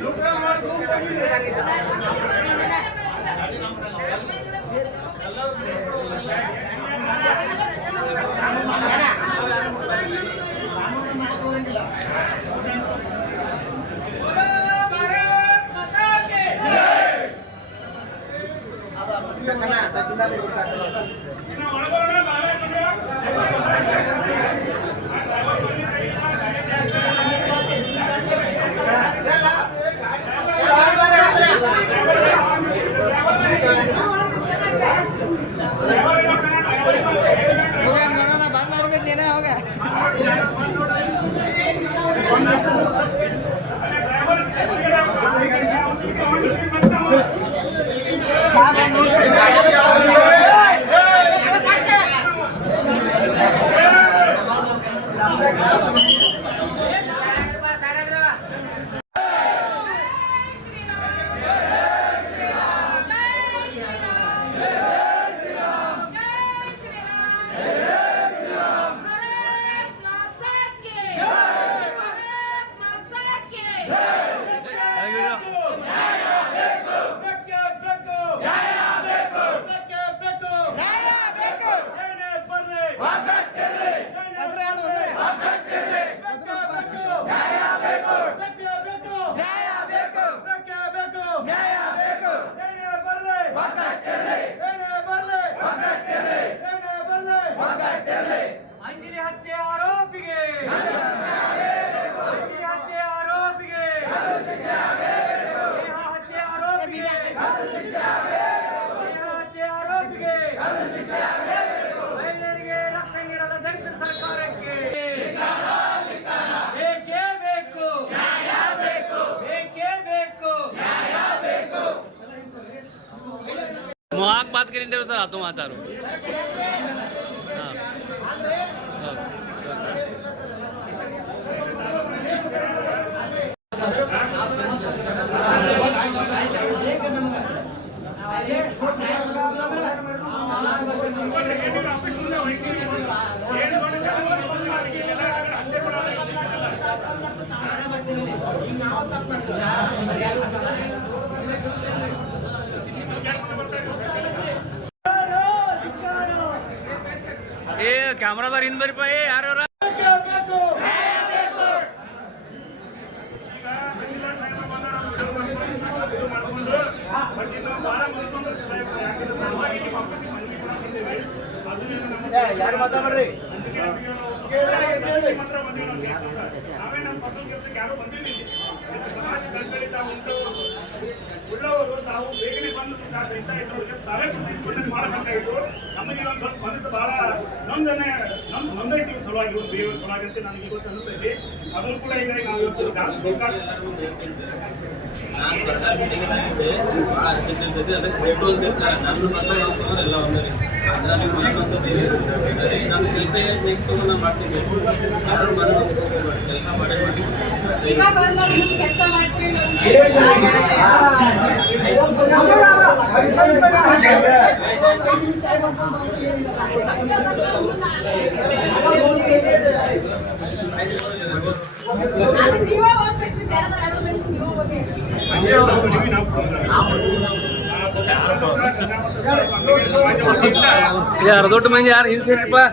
ಇವ್ರು? ಇನ್ನು ಒಳಬರೋಣ, ಬಾಳೆ ಮನೆ. ಬಂದ್ ಮಾಡ್ಬೇಕು ನೀನೇ ಹೋಗ ಅಂಜಲಿ लाख बात करेंगे तो हाथों में आता रहो हाँ. ಏ ಕ್ಯಾಮ್ರಾದಾರ ಹಿಂದ್ ಬರಿಪ ಏ ಯಾರು ಯಾರು ಮಾತಾಡ್ರಿ? ನಾವೇ ನಮ್ಮ ಫಸಲ್ ಕೆಲಸಕ್ಕೆ ಯಾರು ಬಂದಿಲ್ಲ ಸಮಾಜ ಕಲ್ಪರಿತ ಉಂಟು. ಉಳ್ಳವರು ತಾವು ಬೇಗನೆ ಬಂದು ಕಾಸು ತಾವೇ ಗುರುತಿಸ್ಕೊಂಡು ಮಾಡಬೇಕಾಗಿತ್ತು ನಮಗೆ ಒಂದು ಸ್ವಲ್ಪ ಮನಸ್ಸು ಬಹಳ ನೊಂದನೆ ನೊಂದ್ ನೊಂದೈತಿ ಸಲುವಾಗಿ ಬೇರೆ ಸಲುವಾಗಿ ಅಂತ ನನಗೆ ಇವತ್ತು ಅನಿಸ್ತೈತಿ ಕೂಡ ಈಗ ನಾವು ಇವತ್ತು ನಾನು ಭಾಳ ಅದಕ್ಕೆ ನನ್ನ ಒಂದೇ ಕೆಲಸ ಏನು ಬೇಕು ನಾನು ಬಂದು ಕೆಲಸ ಮಾಡೇ. ಕೆಲಸ ya harus main ya insin pak.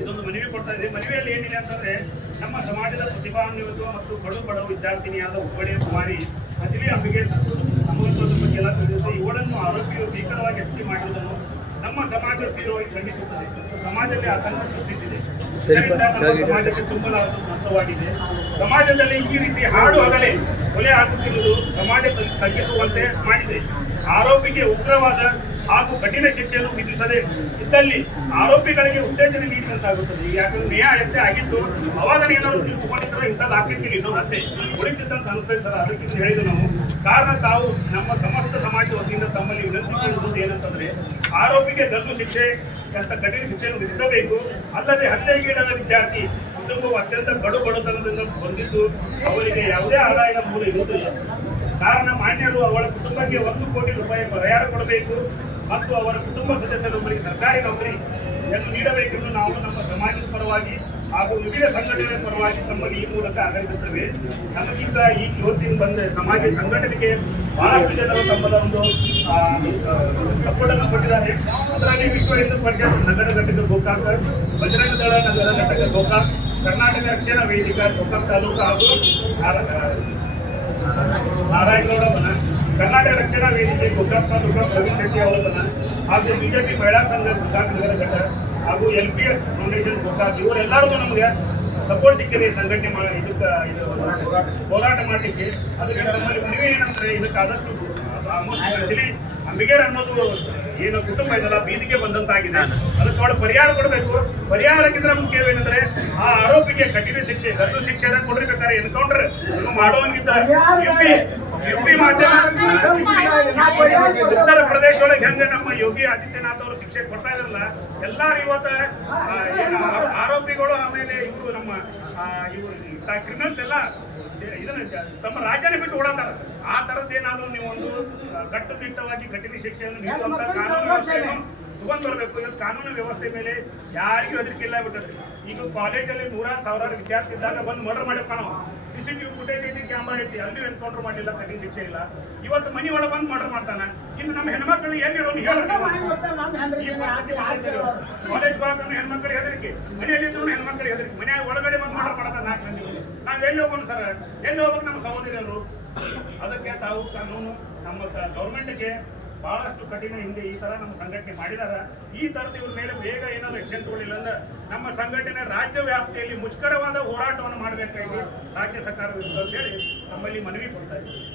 ಇದೊಂದು ಮನವಿ ಕೊಡ್ತಾ ಇದೆ ಮನವಿಯಲ್ಲಿ ಏನಿದೆ ಅಂತಂದ್ರೆ ನಮ್ಮ ಸಮಾಜದ ಪ್ರತಿಭಾನ್ವಿತ ಮತ್ತು ಕಡು ಬಡವ ವಿದ್ಯಾರ್ಥಿನಿಯಾದ ಹುಬ್ಬಳ್ಳಿಯ ಕುಮಾರಿ ಅಂಜಲಿ ಅಂಬಿಗೆ ಸಮೂಹತ್ವದ ಬಗ್ಗೆ ಎಲ್ಲ ತಿಳಿದಿದೆ ಇವಳನ್ನು ಆರೋಪಿಯು ಭೀಕರವಾಗಿ ಹತ್ಯೆ ಮಾಡಿರುವುದನ್ನು ನಮ್ಮ ಸಮಾಜ ತೀವ್ರವಾಗಿ ಖಂಡಿಸುತ್ತದೆ. ಸಮಾಜದಲ್ಲಿ ಆತಂಕ ಸೃಷ್ಟಿಸಿದೆ. ಇದರಿಂದ ನಮ್ಮ ಸಮಾಜಕ್ಕೆ ತುಂಬಲಾರದ ನಷ್ಟವಾಗಿದೆ ಸಮಾಜದಲ್ಲಿ ಈ ರೀತಿ ಹಾಡು ಹಗಲೇ ಕೊಲೆ ಆಗುತ್ತಿರುವುದು ಸಮಾಜ ತಗ್ಗಿಸುವಂತೆ ಮಾಡಿದೆ. ಆರೋಪಿಗೆ ಉಗ್ರವಾದ ಹಾಗೂ ಕಠಿಣ ಶಿಕ್ಷೆಯನ್ನು ವಿಧಿಸದೆ ಇದ್ದಲ್ಲಿ ಆರೋಪಿಗಳಿಗೆ ಉತ್ತೇಜನ ನೀಡಿದಂತಾಗುತ್ತದೆ. ಯಾಕಂದ್ರೆ ನ್ಯಾಯತೆ ಆಗಿದ್ದು ಅವಾಗ ಏನಾದ್ರು ತಿಳ್ಕೊಂಡಿದ್ರೆ ಇಂಥದ್ದು ಹಾಕಿರ್ತೀವಿ ಇನ್ನೂ ಮತ್ತೆ ಉಳಿಸಿದ್ದ ಅಂತ ಅನಿಸ್ತದೆ ಅದಕ್ಕೆ ಹೇಳಿದ್ದು ನಾವು, ಕಾರಣ ತಾವು ನಮ್ಮ ಸಮಸ್ತ ಸಮಾಜ ವತಿಯಿಂದ ತಮ್ಮಲ್ಲಿ ವಿನಂತಿ ಏನಂತಂದ್ರೆ, ಆರೋಪಿಗೆ ಗಲ್ಲು ಶಿಕ್ಷೆ ಅಂತ ಕಠಿಣ ಶಿಕ್ಷೆಯನ್ನು ವಿಧಿಸಬೇಕು. ಅಲ್ಲದೆ ಹತ್ಯೆಗೀಡಾದ ವಿದ್ಯಾರ್ಥಿ ಕುಟುಂಬವು ಅತ್ಯಂತ ಬಡು ಬಡತನದಿಂದ ಬಂದಿದ್ದು, ಅವರಿಗೆ ಯಾವುದೇ ಆದಾಯದ ಮೂಲ ಇರುವುದಿಲ್ಲ. ಕಾರಣ ಮಾನ್ಯರು ಅವಳ ಕುಟುಂಬಕ್ಕೆ ಒಂದು ಕೋಟಿ ರೂಪಾಯಿ ಪರಿಹಾರ ಕೊಡಬೇಕು. ಮತ್ತು ಅವರ ಕುಟುಂಬ ಸದಸ್ಯರೊಬ್ಬರಿಗೆ ಸರ್ಕಾರಿ ನೌಕರಿ ಯನ್ನು ನೀಡಬೇಕೆಂದು ನಾವು ನಮ್ಮ ಸಮಾಜದ ಪರವಾಗಿ ಹಾಗೂ ವಿವಿಧ ಸಂಘಟನೆಗಳ ಪರವಾಗಿ ತಮ್ಮಲ್ಲಿ ಈ ಮೂಲಕ ಆಗ್ರಹಿಸುತ್ತೇವೆ ನಮಗಿಂತ ಈ ಇವತ್ತಿನ ಬಂದ ಸಮಾಜ ಸಂಘಟನೆಗೆ ಬಹಳಷ್ಟು ಜನರು ತಮ್ಮದ ಒಂದು ಸಪೋರ್ಟನ್ನು ಕೊಟ್ಟಿದ್ದಾರೆ. ಅದರಲ್ಲಿ ವಿಶ್ವ ಹಿಂದೂ ಪರಿಷತ್ ನಗರ ಘಟಕ ಗೋಕಾಕ ಬಜರಂಗ ದಳ ನಗರ ಘಟಕ ಗೋಕಾಕ್, ಕರ್ನಾಟಕ ರಕ್ಷಣಾ ವೇದಿಕೆ, ಗೋಕಾಕ್ ತಾಲೂಕು ಹಾಗೂ ನಾರಾಯಣಗೌಡ ಕರ್ನಾಟಕ ರಕ್ಷಣಾ ವೇದಿಕೆ ಗುಜರಾತ್ ತಾಲೂಕು ಪ್ರವೀಣ್ ಶೆಟ್ಟಿ ಅವರ ಬನ ಹಾಗೂ ಬಿಜೆಪಿ ಮಹಿಳಾ ಸಂಘ ಗುಜರಾತ್ ನಗರ ಘಟಕ ಹಾಗೂ L P S foundation Gujarat ಇವರೆಲ್ಲರಿಗೂ ನಮಗೆ ಸಪೋರ್ಟ್ ಸಿಕ್ಕಿದೆ ಸಂಘಟನೆ ಮಾಡಿ ಇದಕ್ಕೆ ಇದು ಹೋರಾಟ ಮಾಡಲಿಕ್ಕೆ. ಅದಕ್ಕೆ ನಮ್ಮಲ್ಲಿ ಮನವಿ ಏನಂದ್ರೆ ಇದಕ್ಕೆ ಆದಷ್ಟು ಅಂಬಿಗೇರ್ ಅನ್ನೋದು ಏನು ಕುಟುಂಬ ಇದೆಲ್ಲ, ಬೀದಿಗೆ ಬಂದಂತಾಗಿದೆ. ಅದಕ್ಕೆ ಅವಳು ಪರಿಹಾರ ಕೊಡಬೇಕು. ಪರಿಹಾರಕ್ಕಿಂತ ಮುಖ್ಯವೇನೆಂದ್ರೆ ಆ ಆರೋಪಿಗೆ ಕಠಿಣ ಶಿಕ್ಷೆ ಗಲ್ಲು ಶಿಕ್ಷೆ ಕೊಡಿರ್ಬೇಕಾದ್ರೆ ಎನ್ಕೌಂಟರ್ ಮಾಡುವಂಗಿದ್ದ ಯುಪಿ ಯುಪಿ ಮಾಧ್ಯಮ ಉತ್ತರ ಪ್ರದೇಶ ಒಳಗೆ ಹೆಂಗೆ ನಮ್ಮ ಯೋಗಿ ಆದಿತ್ಯನಾಥ್ ಅವರು ಶಿಕ್ಷೆ ಕೊಡ್ತಾ ಇದ್ರಲ್ಲ ಎಲ್ಲಾರು ಇವತ್ತ ಆರೋಪಿಗಳು ಆಮೇಲೆ ಇವರು ನಮ್ಮ ಇವರು ಕ್ರಿಮಿನಲ್ಸ್ ಎಲ್ಲ ಇದನ್ನ ತಮ್ಮ ರಾಜ್ಯನೇ ಬಿಟ್ಟು ಓಡಾಡ್ತಾರ ಆ ತರದ್ದು ಏನಾದರೂ ನೀವು ಒಂದು ಕಟ್ಟುನಿಟ್ಟವಾಗಿ ಕಠಿಣ ಶಿಕ್ಷೆಯನ್ನು ನೀಡುವಂತ ಕಾನೂನು ವ್ಯವಸ್ಥೆಯನ್ನು ತಗೊಂಡ್ ಬರಬೇಕು ಇವತ್ತು ಕಾನೂನು ವ್ಯವಸ್ಥೆ ಮೇಲೆ ಯಾರಿಗೂ ಹೆದರಿಕೆ ಇಲ್ಲ ಬಿಟ್ಟದ್ರಿ ಈಗ ಕಾಲೇಜಲ್ಲಿ ನೂರಾರು ಸಾವಿರಾರು ವಿದ್ಯಾರ್ಥಿ ಇದ್ದಾಗ ಬಂದು ಮರ್ಡರ್ ಮಾಡಪ್ಪ ನಾವು. ಸಿ ಸಿ ಟಿವಿ ಫುಟೇಜ್ ಐತಿ ಕ್ಯಾಮ್ರಾ ಐತಿ ಅಲ್ಲಿ ಎನ್ಕೌಂಟರ್ ಮಾಡಿಲ್ಲ ಕಠಿಣ ಶಿಕ್ಷೆ ಇಲ್ಲ. ಇವತ್ತು ಮನಿ ಒಳಗೆ ಬಂದು ಮರ್ಡರ್ ಮಾಡ್ತಾನೆ. ಇನ್ನು ನಮ್ಮ ಹೆಣ್ಮಕ್ಳು ಎಲ್ಲಿ ಹೇಳಿ ಕಾಲೇಜ್ ಹೋಗಕ್ಕೆ ಹೆಣ್ಮಕ್ಳು ಹೆದರಿಕೆ. ಮನೆಯಲ್ಲಿ ಇದ್ರು ಹೆಣ್ಮಕ್ಳು ಹೆದರಿಕೆ. ಮನೆಯ ಒಳಗಡೆ ಬಂದು ಮರ್ಡರ್ ಮಾಡ್ತಾನೆ ನಾಲ್ಕು ಮಂದಿ ನಾವು ಎಲ್ಲಿ ಹೋಗೋಣ ಸರ್? ಎಲ್ಲಿ ಹೋಗ್ಬೇಕು ನಮ್ಮ ಸಹೋದರಿಯರು? ಅದಕ್ಕೆ ತಾವು ಕಾನೂನು ನಮ್ಮ ಗೌರ್ಮೆಂಟ್ಗೆ ಬಹಳಷ್ಟು ಕಠಿಣ ಹಿಂದೆ ಈ ತರ ನಮ್ಮ ಸಂಘಟನೆ ಮಾಡಿದಾರ. ಈ ತರದ ಇವ್ರ ಮೇಲೆ ಬೇಗ ಏನಾದ್ರು ಎಕ್ಷನ್ ತಗೊಳ್ಳಿಲ್ಲ ಅಂದ್ರೆ ನಮ್ಮ ಸಂಘಟನೆ ರಾಜ್ಯ ವ್ಯಾಪ್ತಿಯಲ್ಲಿ ಮುಷ್ಕರವಾದ ಹೋರಾಟವನ್ನು ಮಾಡಬೇಕಾಗಿ ರಾಜ್ಯ ಸರ್ಕಾರ ವಿರುದ್ಧ ಅಂತ ಹೇಳಿ ನಮ್ಮಲ್ಲಿ ಮನವಿ ಕೊಡ್ತಾ ಇದ್ದೀವಿ